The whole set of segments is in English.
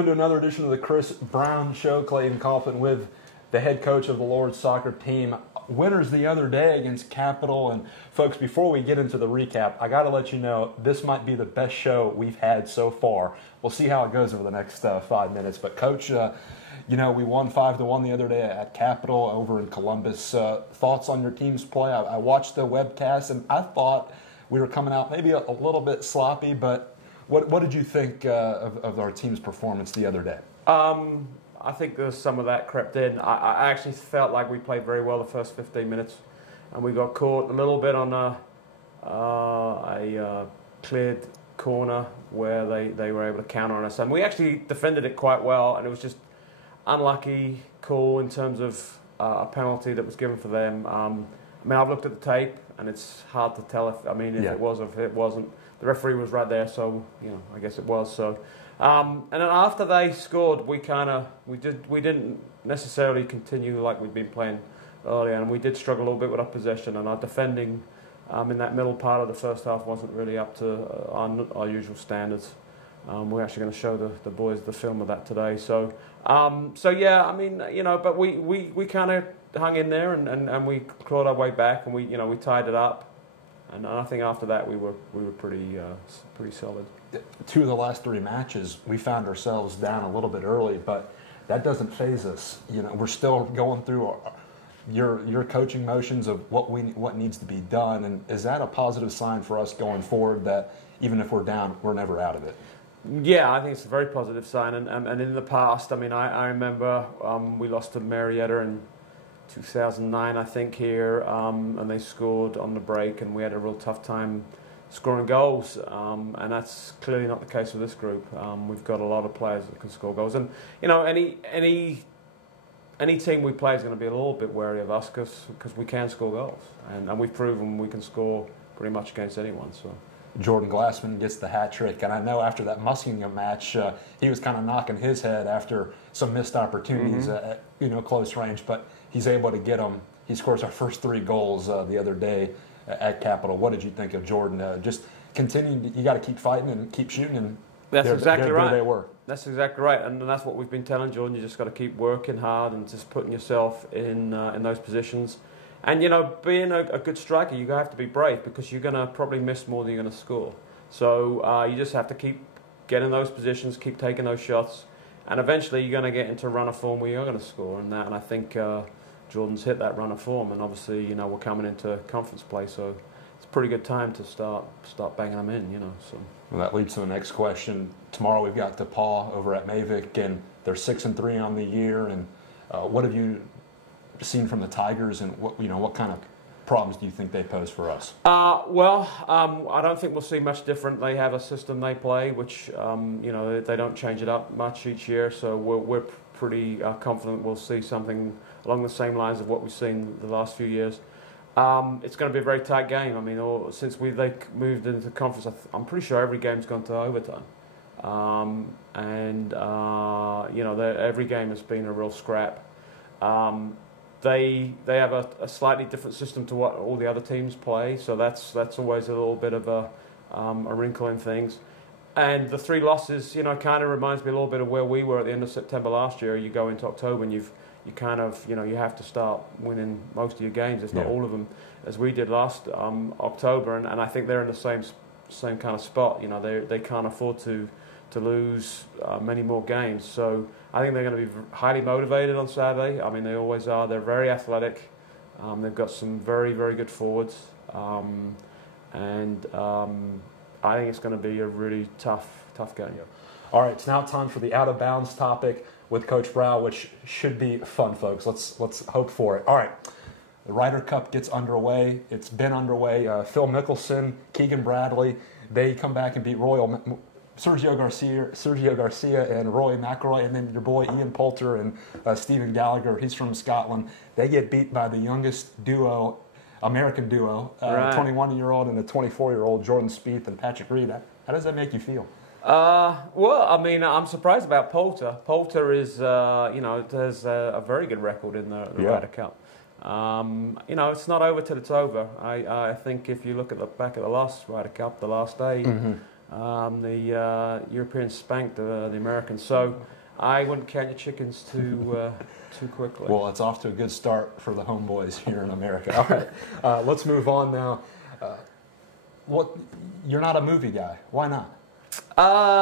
Welcome to another edition of the Chris Brown Show. Clayton Coffman with the head coach of the Lord's soccer team. Winners the other day against Capital. And folks, before we get into the recap, I got to let you know this might be the best show we've had so far. We'll see how it goes over the next 5 minutes. But Coach, we won 5-1 the other day at Capital over in Columbus. Thoughts on your team's play? I watched the webcast and I thought we were coming out maybe a little bit sloppy, but what did you think of our team's performance the other day? I think there's some of that crept in. I actually felt like we played very well the first 15 minutes, and we got caught a little bit on a cleared corner where they were able to counter on us, and we actually defended it quite well, and it was just unlucky call in terms of a penalty that was given for them. I've looked at the tape, and it's hard to tell if it was or if it wasn't. The referee was right there, so I guess it was. So, and then after they scored, we didn't necessarily continue like we'd been playing earlier, and we did struggle a little bit with our possession, and our defending in that middle part of the first half wasn't really up to our usual standards. We're actually going to show the boys the film of that today. So, but we kind of hung in there and we clawed our way back, and we tied it up. And I think after that we were pretty solid. 2 of the last 3 matches, we found ourselves down a little bit early, but that doesn't faze us. We're still going through your coaching motions of what needs to be done. And is that a positive sign for us going forward that even if we're down, we're never out of it? Yeah, I think it's a very positive sign. And in the past, I remember we lost to Marietta in 2009, I think, here, and they scored on the break, and we had a real tough time scoring goals, and that's clearly not the case with this group. We've got a lot of players that can score goals, and any team we play is going to be a little bit wary of us because we can score goals, and we've proven we can score pretty much against anyone. So. Jordan Glassman gets the hat trick, and I know after that Muskingum match, he was kind of knocking his head after some missed opportunities at close range, but he's able to get them. He scores our first 3 goals the other day at Capital. What did you think of Jordan? Just continuing, you got to keep fighting and keep shooting, and that's exactly right. There they were. That's exactly right, and that's what we've been telling Jordan. You just got to keep working hard and just putting yourself in those positions. And being a good striker, you have to be brave because you're going to probably miss more than you're going to score. So you just have to keep getting those positions, keep taking those shots, and eventually you're going to get into a run of form where you're going to score. And I think Jordan's hit that run of form, and obviously we're coming into conference play, so it's a pretty good time to start banging them in. So. Well, that leads to the next question. Tomorrow we've got DePauw over at Mavic, and they're 6-3 on the year. And what have you seen from the Tigers, and what kind of problems do you think they pose for us? I don't think we'll see much different. They have a system they play, which they don't change it up much each year. So we're pretty confident we'll see something along the same lines of what we've seen the last few years. It's going to be a very tight game. Since they moved into the conference, I'm pretty sure every game's gone to overtime, every game has been a real scrap. They have a slightly different system to what all the other teams play, so that's always a little bit of a wrinkle in things. And the 3 losses, kind of reminds me a little bit of where we were at the end of September last year. You go into October and you have to start winning most of your games, if not all of them, as we did last October. And I think they're in the same kind of spot. They can't afford to lose many more games. So I think they're going to be highly motivated on Saturday. They always are. They're very athletic. They've got some very, very good forwards. I think it's going to be a really tough game. All right, it's now time for the Out of Bounds topic with Coach Brow, which should be fun, folks. Let's hope for it. All right, the Ryder Cup gets underway. It's been underway. Phil Mickelson, Keegan Bradley, they come back and beat Sergio Garcia and Rory McIlroy, and then your boy Ian Poulter and Stephen Gallagher. He's from Scotland. They get beat by the youngest American duo, right. 21-year-old and a 24-year-old, Jordan Spieth and Patrick Reed. How does that make you feel? I'm surprised about Poulter. Poulter is, has a very good record in the Ryder Cup. It's not over till it's over. I think if you look at the back of the last Ryder Cup, the last day, the Europeans spanked the Americans. So I wouldn't count your chickens too quickly. Well, it's off to a good start for the homeboys here in America. All right, let's move on now. You're not a movie guy. Why not?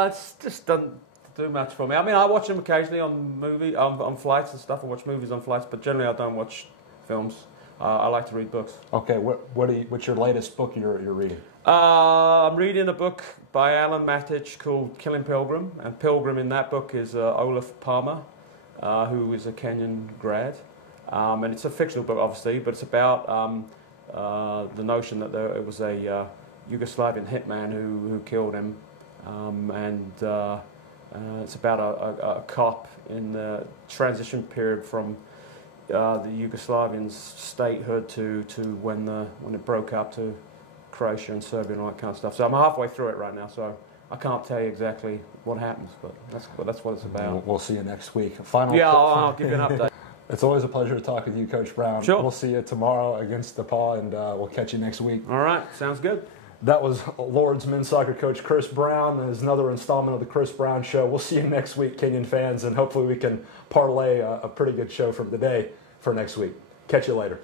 It's just doesn't do much for me. I mean, I watch them occasionally on flights and stuff. I watch movies on flights, but generally I don't watch films. I like to read books. Okay, what's your latest book you're reading? I'm reading a book by Alan Matich called Killing Pilgrim, and Pilgrim in that book is Olaf Palmer, who is a Kenyon grad, and it's a fictional book, obviously, but it's about the notion that it was a Yugoslavian hitman who killed him, and it's about a cop in the transition period from the Yugoslavian statehood to when it broke up to Croatia and Serbia and all that kind of stuff. So I'm halfway through it right now, so I can't tell you exactly what happens, but that's what it's about. We'll see you next week. I'll give you an update. It's always a pleasure to talk with you, Coach Brown. Sure. We'll see you tomorrow against DePauw, and we'll catch you next week. All right, sounds good. That was Lord's men's soccer coach Chris Brown. There's another installment of the Chris Brown Show. We'll see you next week, Kenyon fans, and hopefully we can parlay a pretty good show from the day for next week. Catch you later.